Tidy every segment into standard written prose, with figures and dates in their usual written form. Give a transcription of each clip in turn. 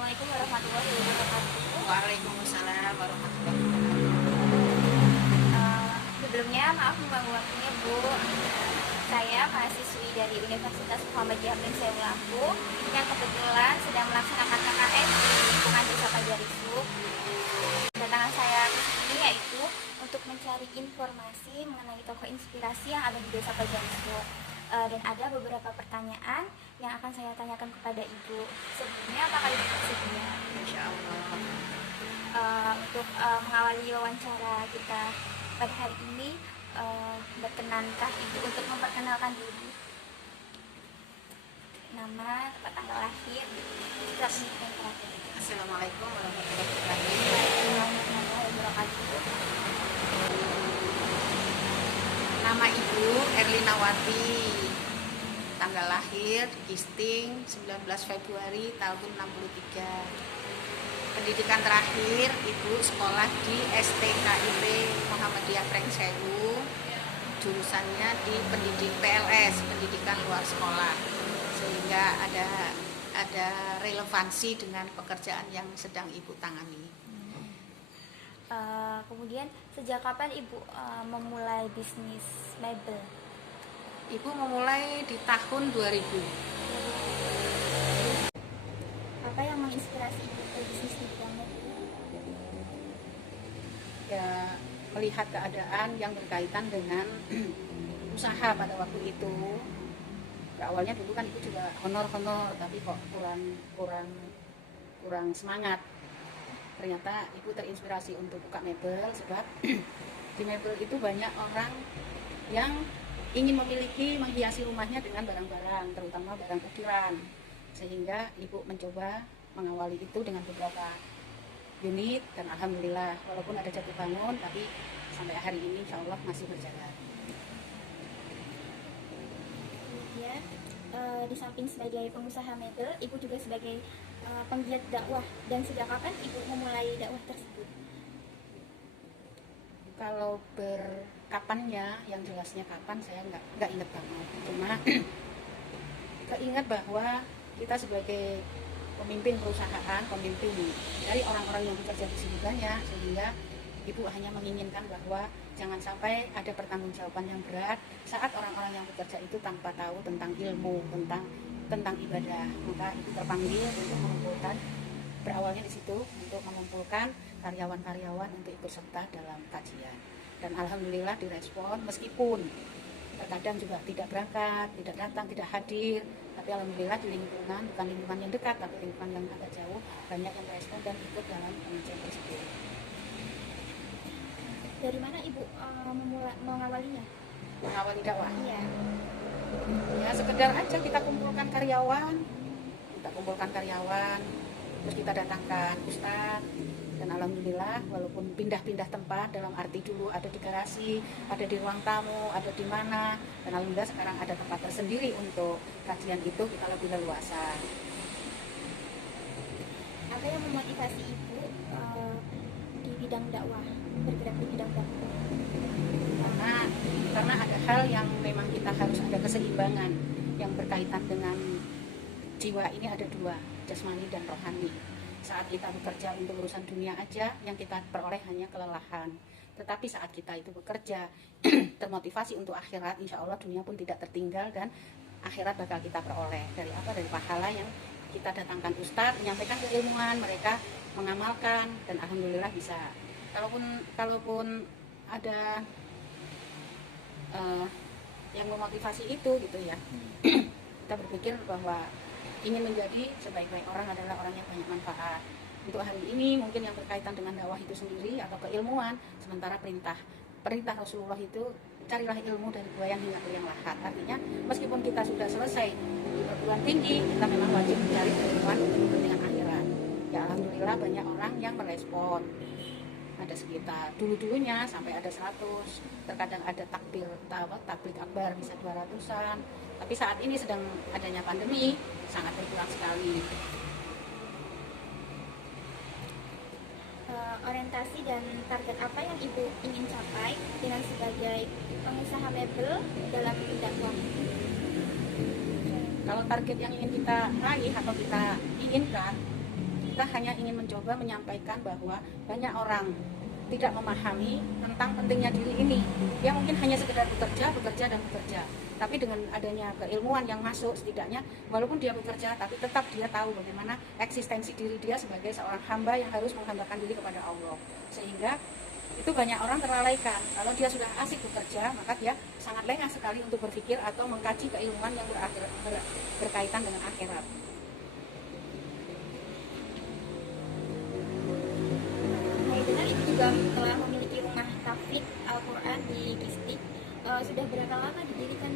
Assalamualaikum warahmatullahi wabarakatuh. Waalaikumsalam warahmatullahi wabarakatuh. Sebelumnya maaf mengganggu waktunya Bu. Saya mahasiswi dari Universitas Muhammadiyah Prinseu Lampung yang kebetulan sedang melaksanakan KKN di lingkungan Desa Pajarisuk. Kedatangan saya ke sini yaitu untuk mencari informasi mengenai tokoh inspirasi yang ada di Desa Pajarisuk. Dan ada beberapa pertanyaan yang akan saya tanyakan kepada Ibu. Sebelumnya apakah Ibu bersedia? Insya Allah. Untuk mengawali wawancara kita pada hari ini, berkenankah Ibu untuk memperkenalkan diri? Nama, tempat tanggal lahir, surat pendidikan terakhir. Assalamualaikum warahmatullahi Wabarakatuh. Nama Ibu Erlinawati, tanggal lahir Gisting 19 Februari tahun 63. Pendidikan terakhir Ibu sekolah di STKIP Muhammadiyah Prinseu, jurusannya di pendidik PLS, pendidikan luar sekolah, sehingga ada relevansi dengan pekerjaan yang sedang Ibu tangani. Kemudian sejak kapan Ibu memulai bisnis mebel? Ibu memulai di tahun 2000. Apa yang menginspirasi Ibu ke bisnis di bidang mebel? Ya, melihat keadaan yang berkaitan dengan usaha pada waktu itu. Awalnya dulu kan Ibu juga honor-honor, tapi kok kurang semangat. Ternyata Ibu terinspirasi untuk buka mebel, sebab di mebel itu banyak orang yang ingin menghiasi rumahnya dengan barang-barang, terutama barang ukiran. Sehingga Ibu mencoba mengawali itu dengan beberapa unit, dan alhamdulillah walaupun ada jatuh bangun, tapi sampai hari ini insya Allah masih berjalan. Kemudian di samping sebagai pengusaha mebel, Ibu juga sebagai penggiat dakwah. Dan sejak kapan Ibu memulai dakwah tersebut? Kalau kapannya, yang jelasnya kapan saya nggak ingat banget. Cuma keinget bahwa kita sebagai pemimpin perusahaan, pemimpin dari orang-orang yang bekerja di sini banyak, sehingga Ibu hanya menginginkan bahwa jangan sampai ada pertanggungjawaban yang berat saat orang-orang yang bekerja itu tanpa tahu tentang ilmu, tentang ibadah. Maka Ibu terpanggil untuk mengumpulkan, berawalnya di situ, untuk mengumpulkan karyawan-karyawan untuk ikut serta dalam kajian. Dan alhamdulillah direspon, meskipun terkadang juga tidak berangkat, tidak datang, tidak hadir, tapi alhamdulillah di lingkungan, bukan lingkungan yang dekat, tapi lingkungan yang agak jauh, banyak yang merespon dan ikut dalam pengajian tersebut. Dari mana Ibu mengawalinya? Mengawali dakwah. Iya. Ya sekedar aja kita kumpulkan karyawan, terus kita datangkan ustadz, dan alhamdulillah walaupun pindah-pindah tempat, dalam arti dulu ada di garasi, ada di ruang tamu, ada di mana, dan alhamdulillah sekarang ada tempat tersendiri untuk kajian itu, kita lebih leluasa. Apa yang memotivasi Ibu di bidang dakwah, bergerak di bidang dakwah? Karena ada hal yang memang kita harus ada keseimbangan yang berkaitan dengan jiwa. Ini ada dua, jasmani dan rohani. Saat kita bekerja untuk urusan dunia aja, yang kita peroleh hanya kelelahan. Tetapi saat kita itu bekerja termotivasi untuk akhirat, insya Allah dunia pun tidak tertinggal, dan akhirat bakal kita peroleh. Dari apa? Dari pahala yang kita datangkan ustadz, menyampaikan keilmuan, mereka mengamalkan, dan alhamdulillah bisa. Kalaupun ada yang memotivasi itu gitu ya, kita berpikir bahwa ingin menjadi sebaik-baik orang adalah orang yang banyak manfaat. Untuk hari ini mungkin yang berkaitan dengan dakwah itu sendiri atau keilmuan, sementara perintah Rasulullah itu carilah ilmu dari buayan hingga ke yang lahat. Artinya meskipun kita sudah selesai di perguruan tinggi, kita memang wajib mencari keilmuan untuk kepentingan akhirat. Ya alhamdulillah banyak orang yang merespon. Ada sekitar dulu-dulunya sampai ada 100, terkadang ada takbir akbar bisa 200-an, tapi saat ini sedang adanya pandemi sangat berkurang sekali. Orientasi dan target apa yang Ibu ingin capai dengan sebagai pengusaha mebel dalam dakwah? Kalau target yang ingin kita raih atau kita inginkan, kita hanya ingin mencoba menyampaikan bahwa banyak orang tidak memahami tentang pentingnya diri ini. Dia mungkin hanya sekedar bekerja dan bekerja. Tapi dengan adanya keilmuan yang masuk, setidaknya walaupun dia bekerja, tapi tetap dia tahu bagaimana eksistensi diri dia sebagai seorang hamba yang harus menghambakan diri kepada Allah. Sehingga itu banyak orang terlalaikan. Kalau dia sudah asik bekerja, maka dia sangat lengah sekali untuk berpikir atau mengkaji keilmuan yang berkaitan dengan akhirat. Ibu juga telah memiliki rumah tahfidz Al-Quran di Gistik. Sudah berapa lama didirikan?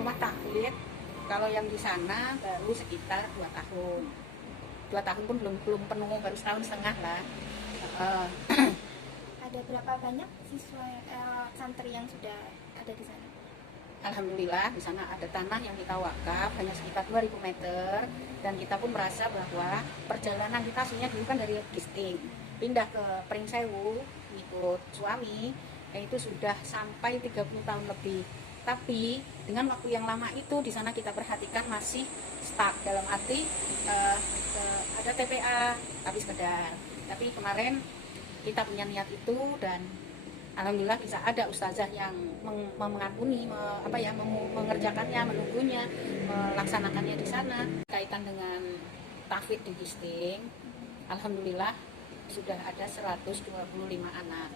Rumah tahfidz kalau yang di sana baru sekitar 2 tahun. 2 tahun pun belum penuh, baru setahun setengah lah. Ada berapa banyak siswa santri yang sudah ada di sana? Alhamdulillah di sana ada tanah yang kita wakaf hanya sekitar 2000 meter, dan kita pun merasa bahwa perjalanan kita aslinya dulu kan dari Gisting pindah ke Pringsewu ikut suami, itu sudah sampai 30 tahun lebih. Tapi dengan waktu yang lama itu di sana kita perhatikan masih stuck, dalam arti ada TPA tapi sekedar. Tapi kemarin kita punya niat itu, dan alhamdulillah bisa ada ustazah yang mengampuni, mengerjakannya, menunggunya, melaksanakannya di sana. Kaitan dengan tahfidz di Gisting, alhamdulillah sudah ada 125 anak.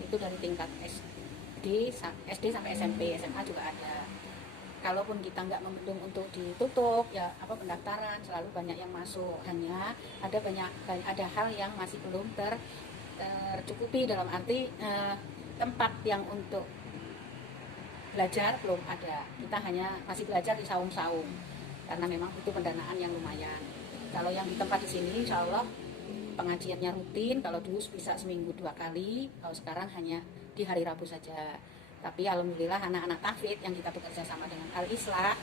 Itu dari tingkat SD sampai SMP, SMA juga ada. Kalaupun kita nggak membendung untuk ditutup, ya pendaftaran selalu banyak yang masuk. Hanya ada hal yang masih belum tercukupi, dalam arti tempat yang untuk belajar belum ada. Kita hanya masih belajar di saung-saung karena memang itu pendanaan yang lumayan. Kalau yang di tempat di sini insya Allah pengajiannya rutin. Kalau dulu bisa seminggu 2 kali, kalau sekarang hanya di hari Rabu saja. Tapi alhamdulillah anak-anak tahfidz yang kita bekerja sama dengan Al-Islah,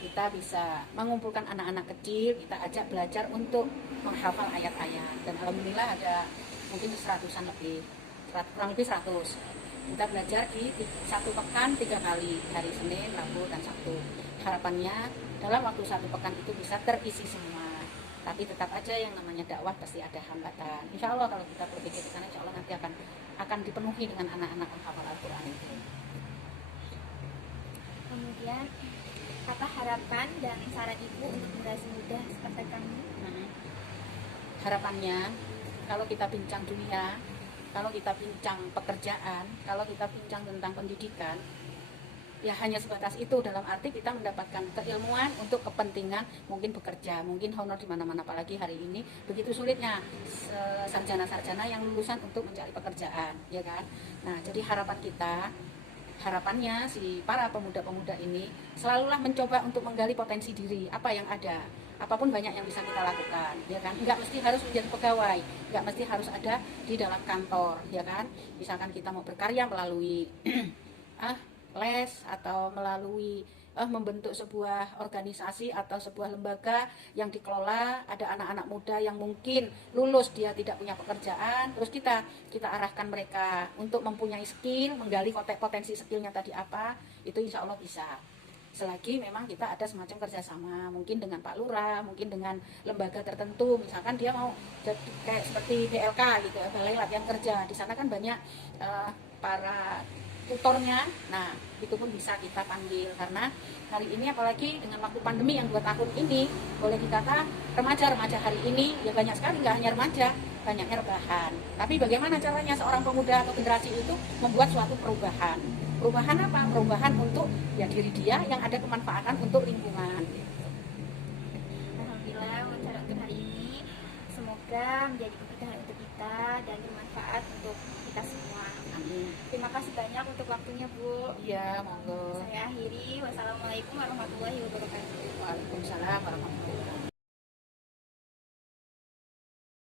kita bisa mengumpulkan anak-anak kecil, kita ajak belajar untuk menghafal ayat-ayat, dan alhamdulillah ada mungkin 100-an lebih, kurang lebih 100. Kita belajar di 1 pekan 3 kali, hari Senin, Rabu, dan Sabtu. Harapannya dalam waktu 1 pekan itu bisa terisi semua. Tapi tetap aja yang namanya dakwah pasti ada hambatan. Insya Allah kalau kita berpikir ke sana, insya Allah nanti akan dipenuhi dengan anak-anak penghafal Al-Quran itu. Kemudian apa harapan dan saran ibu untuk generasi muda seperti kami? Harapannya kalau kita bincang dunia, kalau kita bincang pekerjaan, kalau kita bincang tentang pendidikan, ya hanya sebatas itu, dalam arti kita mendapatkan keilmuan untuk kepentingan mungkin bekerja, mungkin honor di mana-mana, apalagi hari ini begitu sulitnya sarjana-sarjana yang lulusan untuk mencari pekerjaan, ya kan? Nah, jadi harapannya si para pemuda-pemuda ini selalulah mencoba untuk menggali potensi diri, apa yang ada. Apapun banyak yang bisa kita lakukan, ya kan? Nggak mesti harus menjadi pegawai, nggak mesti harus ada di dalam kantor, ya kan? Misalkan kita mau berkarya melalui les atau melalui membentuk sebuah organisasi atau sebuah lembaga yang dikelola, ada anak-anak muda yang mungkin lulus dia tidak punya pekerjaan, terus kita arahkan mereka untuk mempunyai skill, menggali potensi skillnya tadi apa, itu insya Allah bisa. Selagi memang kita ada semacam kerjasama, mungkin dengan Pak Lurah, mungkin dengan lembaga tertentu, misalkan dia mau jadi kayak seperti BLK gitu, Balai Latihan Kerja, di sana kan banyak para tutornya. Nah, itu pun bisa kita panggil, karena hari ini apalagi dengan waktu pandemi yang 2 tahun ini, boleh dikata remaja-remaja hari ini ya banyak sekali, nggak hanya remaja, banyaknya rebahan. Tapi bagaimana caranya seorang pemuda atau generasi itu membuat suatu perubahan? Perubahan apa? Perubahan untuk ya diri dia yang ada kemanfaatan untuk lingkungan. Alhamdulillah wawancara untuk hari ini semoga menjadi keberkahan untuk kita dan bermanfaat untuk kita semua. Amin. Terima kasih banyak untuk waktunya, Bu. Iya, monggo. Saya akhiri. Wassalamualaikum warahmatullahi wabarakatuh. Waalaikumsalam warahmatullahi wabarakatuh.